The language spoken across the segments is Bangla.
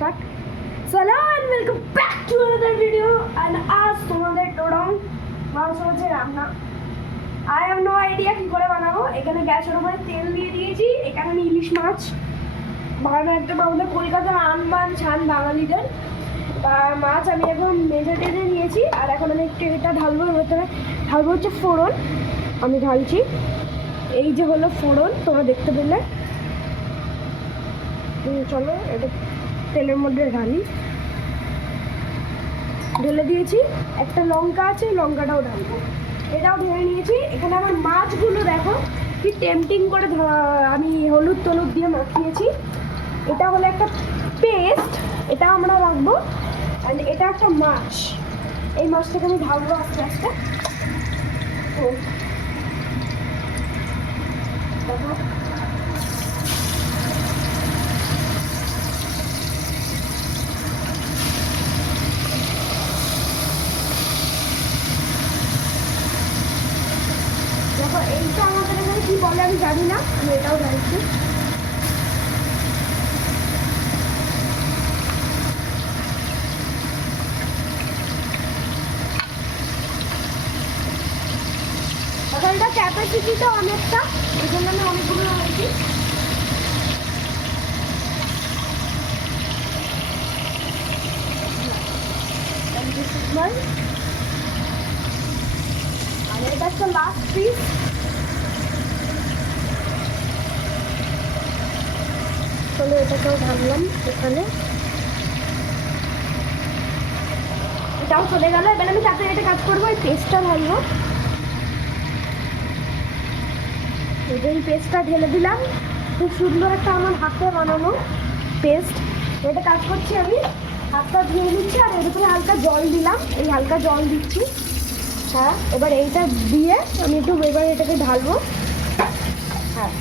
কাট। চলো and welcome back to another video. And আজ তোমাদের টোডং মাছ হচ্ছে রান্না। আই হ্যাভ নো আইডিয়া কী করে বানাবো। এখানে গ্যাসের উপরে তেল দিয়ে দিয়েছি। এখানে আমি ইলিশ মাছ বানানো, একদম আমাদের কলকাতার আনবান ছান বাঙালিদের মাছ আমি এখন মেজে টেজে নিয়েছি। আর এখন আমি একটু এটা ঢালবো, ঢালবো হচ্ছে ফোড়ন। আমি ঢালছি, এই যে হলো ফোড়ন, তোমরা দেখতে পেলে। চলো এটা তেলের মধ্যে ঢালি। ঢেলে দিয়েছি। একটা লঙ্কা আছে, লঙ্কাটাও ঢালবো। এটাও ঢেলে নিয়েছি। এখানে আমার মাছগুলো দেখো কি টেম্পটিং করে আমি হলুদ টলুদ দিয়ে মাখিয়েছি। এটা হলো একটা পেস্ট, এটা আমরা রাখবো। অ্যান্ড এটা একটা মাছ, এই মাছটাকে আমি ঢালবো আস্তে আস্তে। তো দেখো দেখো এইটা আমাদের এখানে কী বলে আমি জানি না, আমি এটাও জানছি। এখন এটা ক্যাপাসিটিটা অনেকটা, এই জন্য আমি অনেকগুলো হয়েছি। আর এটা একটা লাস্ট পিস। চলো এটাকেও ঢাললাম এখানে, এটাও চলে গেল। এবার আমি তাতে এটা কাজ করবো, এই পেস্টটা ঢালবো। এই পেস্টটা ঢেলে দিলাম। খুব সুন্দর একটা আমার হাতে বানানো পেস্ট। এটা কাজ করছি আমি, হাতটা ধুয়ে নিচ্ছি। আর এর উপরে হালকা জল দিলাম, এই হালকা জল দিচ্ছি। হ্যাঁ, এবার এইটা দিয়ে আমি একটু এবার এটাকে ঢালবো। হ্যাঁ,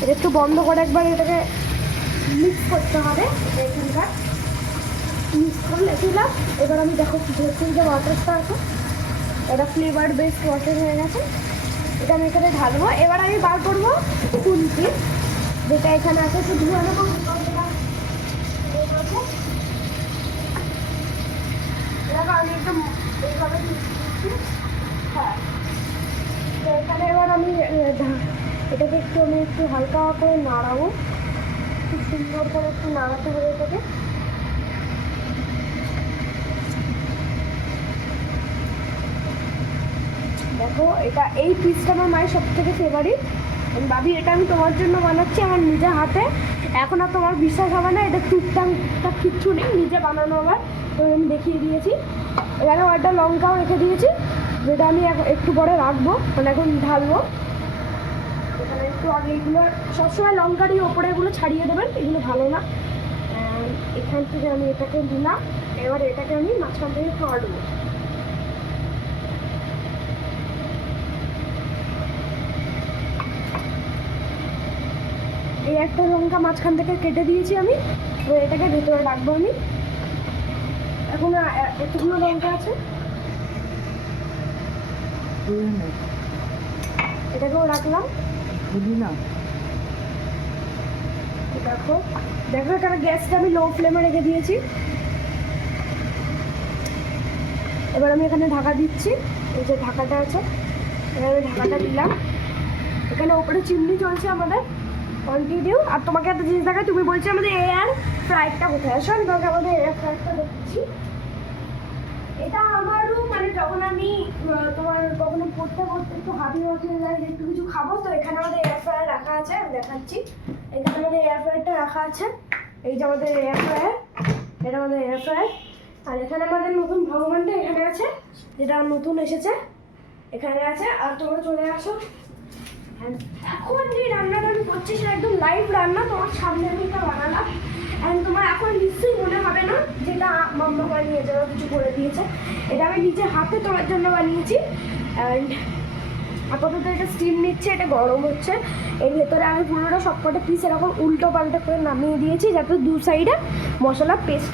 এটা একটু বন্ধ করে একবার এটাকে মিক্স করতে হবে। এখানকার মিক্স করলে দিলাম। এবার আমি দেখো হচ্ছে যে ওয়াটারটা আছে, এটা ফ্লেভার বেসড ওয়াটার হয়ে গেছে। এটা আমি এখানে ঢালবো। এবার আমি বার করবো খুন্তি, যেটা এখানে আছে, শুধু ধুয়ে নেবো। আমি একদম এইভাবে দিচ্ছি। হ্যাঁ, তো এখানে এবার আমি এটাকে একটু হালকা করে নাড়াবো। খুব সুন্দর করে একটু নাড়াতে হবে এটাকে। দেখো এটা এই পিসটা আমার মায়ের সব থেকে ফেভারিট। ভাবি এটা আমি তোমার জন্য বানাচ্ছি আমার নিজের হাতে। এখন আর তোমার বিশ্বাস হবে না, এটা টুকটাক কিচ্ছু নেই, নিজে বানানো আমার। তো আমি দেখিয়ে দিয়েছি। এখানে একটা লঙ্কাও রেখে দিয়েছি, যেটা আমি একটু পরে রাখবো, মানে এখন ঢালবো। এখানে একটু আগে এগুলো সবসময় লঙ্কারই ওপরে এগুলো ছাড়িয়ে দেবেন, এগুলো ভালো না। এখান থেকে আমি এটাকে দিলাম। এবার এটাকে আমি মাঝখান থেকে কাটবো। এই একটা লঙ্কা মাঝখান থেকে কেটে দিয়েছি আমি। এবার এটাকে ভেতরে রাখবো আমি। এখন এতগুলো লঙ্কা আছে, এটাকেও রাখলাম। দেখো দেখো এখানে গ্যাসটা আমি লো ফ্লেমে রেখে দিয়েছি। এবার আমি এখানে ঢাকা দিচ্ছি, এই যে ঢাকাটা আছে, এবার আমি ঢাকাটা দিলাম। এখানে ওপরে চিমনি চলছে আমাদের কন্টিনিউ। আর তোমাকে একটা জিনিস দেখায়, তুমি বলছো আমাদের এয়ার ফ্রায়ারটা কোথায় আসো, আমি তোমাকে আমাদের এয়ার ফ্রায়ারটা দেখছি। এটা আমারও মানে যখন আমি তোমার কখনো পড়তে একটু হাবিয়ে হয়ে যায়, একটু কিছু খাবো, তো এখানে আমাদের এয়ার ফ্রায়ার রাখা আছে, আমি দেখাচ্ছি। এখানে আমাদের এয়ার ফ্রায়ারটা রাখা আছে, এই যে আমাদের এয়ার ফ্রায়ার, এটা আমাদের এয়ার ফ্রায়ার। আর এখানে আমাদের নতুন ভগবানটা এখানে আছে, যেটা নতুন এসেছে, এখানে আছে। আর তোমরা চলে আসো। এখন যে রান্নাটা আমি করছি সেটা একদম লাইভ রান্না, তোমার সামনে আমি এটা বানালাম। অ্যান্ড তোমার এখন নিশ্চয়ই মনে হবে না যেটা মাম্মা বানিয়েছে বা কিছু করে দিয়েছে। এটা আমি নিজে হাতে তোমার জন্য বানিয়েছি। অ্যান্ড আপাতত এটা স্টিম নিচ্ছে, এটা গরম হচ্ছে। এর ভেতরে আমি পুরোটা সবকটা পিস এরকম উল্টো পাল্টা করে নামিয়ে দিয়েছি, যাতে দু সাইডে মশলা পেস্টটা